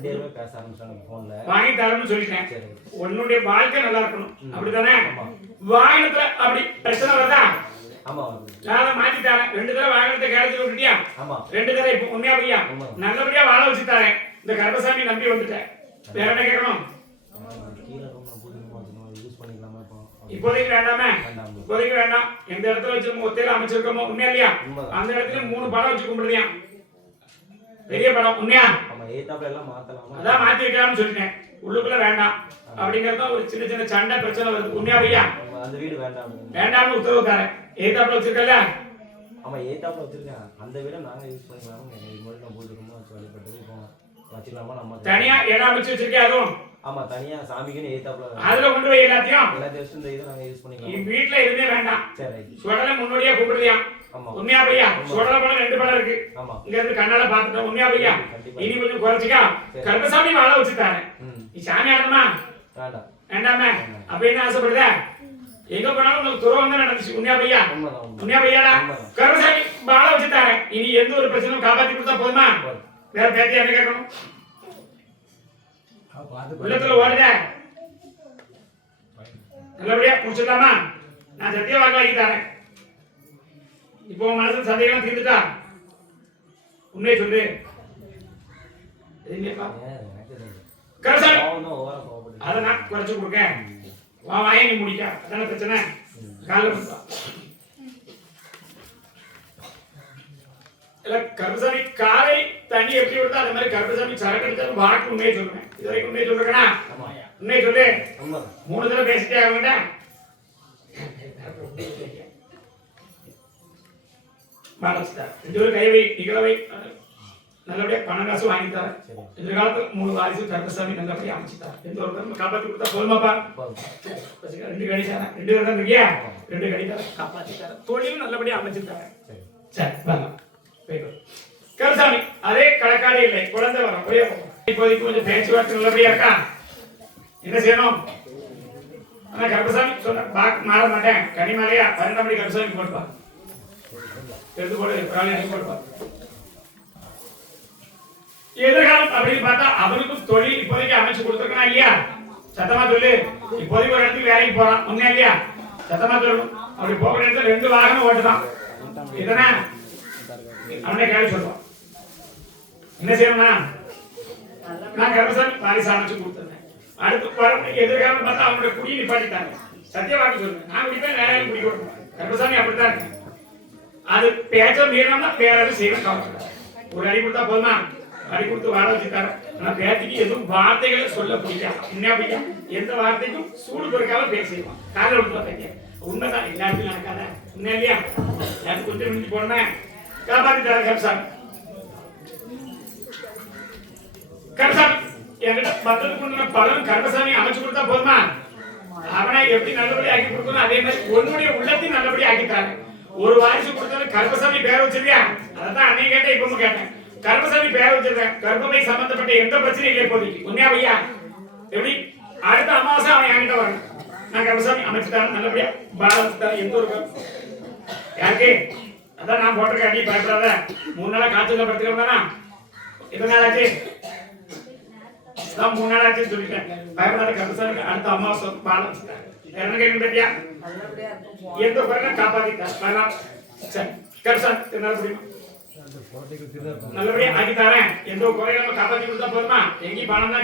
வாங்கி தரேன்னு சொல்லிட்டேன் உன்னுடைய வாழ்க்கை நல்லா இருக்கணும் அப்படித்தானே வாகனத்துல அப்படி பிரச்சனை வருதா நான் மாத்தி தரேன் 2 தடவை வாகனத்தை கேரளத்தில் விட்டுட்டியா 2 தடவை இப்போ உண்மையா பையா நல்லபடியா வாழ வச்சு தரேன் இந்த கருப்பசாமி நம்பி வந்துட்டேன் வேற என்ன கேட்கணும் இப்போதைக்கு வேண்டாமே இப்போதைக்கு வேண்டாம் எந்த இடத்துல வச்சு ஒத்தையில அமைச்சிருக்கோமோ உண்மையா இல்லையா அந்த இடத்துல 3 படம் வச்சு கும்பிடுறியா பெரிய படம் உண்மையா அதான் மாத்தி வைக்கலாம்னு சொல்லிட்டேன் உள்ளுக்குள்ள வேண்டாம் அப்படிங்கறத ஒரு சின்ன சின்ன சண்டை பிரச்சனை வருது உண்மையா பையா அந்த வீடு வேண்டாம் வேண்டாம்னு உத்தரவு தரேன் ஏத்தாப்புல வச்சிருக்கல ஆமா ஏத்தாப்புல வச்சிருக்கேன் அந்த வீட நாங்க யூஸ் பண்ணிக்கலாம் இது மாதிரி நம்ம போயிடுறோம் வழிபட்டது இப்போ வச்சிரலாமா நம்ம தனியா இடம் அமைச்சு வச்சிருக்கே அதுவும் ஆமா தனியா சாமிக்குன்னு ஏத்தாப்புல அதுல கொண்டு போய் எல்லாத்தையும் இந்த இதை நாங்க யூஸ் பண்ணிக்கலாம் இந்த வீட்ல எதுவுமே வேண்டாம் சரி சுடலை முன்னோடியா கூப்பிடுறியா ஆமா உண்மையா பையா சுடலை படம் 2 படம் இருக்கு ஆமா இங்க இருந்து கண்ணால பாத்துட்டோம் உண்மையா பையா இனி கொஞ்சம் குறைச்சிக்கா கருப்பசாமி வாழ வச்சுட்டாரு நீ சாமி ஆடணுமா வேண்டாம் வேண்டாமே அப்ப என்ன ஆசைப்படுற எங்க போனாலும் உங்களுக்கு துரோகம் தான் நடந்துச்சு உண்மையா பையா உண்மையா பையாடா கருப்பசாமி வாழ வச்சுட்டாரு இனி எந்த ஒரு பிரச்சனையும் காப்பாத்தி கொடுத்தா போதுமா வேற பேட்டி என்ன கேட்கணும் உள்ளத்துல ஓடுத நல்லபடியா முடிச்சிடலாமா நான் சத்திய வாக்கு வாங்கி தரேன் இப்போ மனசு சந்தேகம் தீர்ந்துட்டா உண்மையை சொல்லு கருப்பசாமி அதை நான் குறைச்சு கொடுக்க வா வாய நீ முடிக்க அதான பிரச்சனை காலைல கொடுத்தா இல்ல கருப்பசாமி காலை தண்ணி எப்படி விடுதா அது மாதிரி கருப்பசாமி சரக்கு எடுத்தாலும் வாக்கு உண்மையை சொல்லுவேன் இது வரைக்கும் உண்மையை சொல்லுறேன்னா உண்மையை சொல்லு 3 தடவை பேசிட்டே ஆக வேண்டாம் கைவை நிகழ்வை நல்லபடியா பணம் காசு வாங்கி தர எதிர்காலத்துல 3 வாரிசு கருப்பசாமி நல்லபடியா அமைச்சுட்டார் எந்த ஒரு தரம் காப்பாத்தி கொடுத்தா போதுமாப்பா 2 கடி தரேன் 2 பேர் தான் இருக்கியா 2 கடி தரேன் காப்பாத்தி தரேன் தொழிலும் நல்லபடியா அமைச்சுட்டாரு சரி வரலாம் கருப்பசாமி அதே கணக்காடி இல்லை குழந்தை வரும் ஒரே இப்போதைக்கு கொஞ்சம் பேச்சுவார்த்தை நல்லபடியா இருக்கா என்ன செய்யணும் ஆனா கருப்பசாமி சொன்ன பாக்கு மாற மாட்டேன் கனிமலையா 12 மணி கருப்பசாமி போட்டுப்பா எடுத்து போடு பிராணி போட்டுப்பா எதிர்காலம் அப்படின்னு பார்த்தா அவனுக்கும் தொழில் இப்போதைக்கு அமைச்சு கொடுத்துருக்கா இல்லையா சத்தமா சொல்லு இப்போதைக்கு ஒரு இடத்துக்கு வேலைக்கு போறான் உண்மையா இல்லையா சத்தமா சொல்லணும் அப்படி போகிற இடத்துல 2 வாகனம் ஓட்டுதான் இதனா அவனே கேள்வி சொல்லுவான் என்ன செய்யணும்னா நான் கருப்பசாமி வாரிசு அமைச்சு கொடுத்துருந்தேன் அடுத்து வர எதிர்காலம் பார்த்தா அவனுடைய குடியை நிப்பாட்டிட்டாங்க சத்தியவாக்கு சொல்லுங்க நான் குடிப்பேன் வேற குடி கொடுப்பேன் கருப்பசாமி அப்படித்தான் இருக்கு அது பேச்ச மீறணும்னா பேராது செய்யணும் ஒரு அடி கொடுத்தா போதுமா அடி கொடுத்து வாழ வச்சுட்டாரு ஆனா பேச்சுக்கு எதுவும் வார்த்தைகளை சொல்ல பிடிக்காது உண்மையா பிடிக்கா எந்த வார்த்தைக்கும் சூடு பொறுக்காம பேசிடுவான் காதல் விட்டு பார்த்தீங்க உண்மைதான் எல்லாருக்கும் நடக்காத உண்மையா இல்லையா எனக்கு கொஞ்சம் மிஞ்சி போனேன் காப்பாத்திட்டாரு கருப்பசாமி கருப்பசாமி என்கிட்ட பத்தத்துக்கு முன்ன பலன் கருப்பசாமி அமைச்சு கொடுத்தா போதுமா அவனை எப்படி நல்லபடியா ஆக்கி கொடுக்கணும் அதே மாதிரி உன்னுடைய உள்ளத்தையும் நல்லபடியா ஆக்கிட்டாரு ஒரு வாரிசு கொடுத்தாலும் கருப்பசாமி பேர் வச்சிருக்கியா அதான் அன்னைக்கு கேட்டேன் இப்பவும் கேட்டேன் கருப்பசாமி பேர் வச்சிருக்கேன் கருப்பமை சம்பந்தப்பட்ட எந்த பிரச்சனையும் இல்லை இப்போதைக்கு உண்மையா பையா எப்படி அடுத்த அமாவாசை அவன் என்கிட்ட வரணும் நான் கருப்பசாமி அமைச்சுட்டாரு நல்லபடியா பாலத்துட்டாரு எந்த ஒரு யாருக்கு அதான் நான் போட்டிருக்கேன் அடி பயப்படாத 3 நாளா காய்ச்சல் படுத்துக்கிறேன் எத்தனை நாள் ஆச்சு 3 நாள் ஆச்சுன்னு சொல்லிட்டேன் பயப்படாத கருப்பசாமி அடுத்த அமாவாசை பாலத்துட்டாரு என்ன கேட்க பத்தியா எந்த குறையும் காப்பாத்திட்டார் வேணாம் சரி கருப்பசாமி என்ன முடியுமா நல்லபடியா ஆக்கி தரேன் எந்த குறையும் காப்பாத்தி கொடுத்தா போதுமா எங்கேயும் பணம் தான்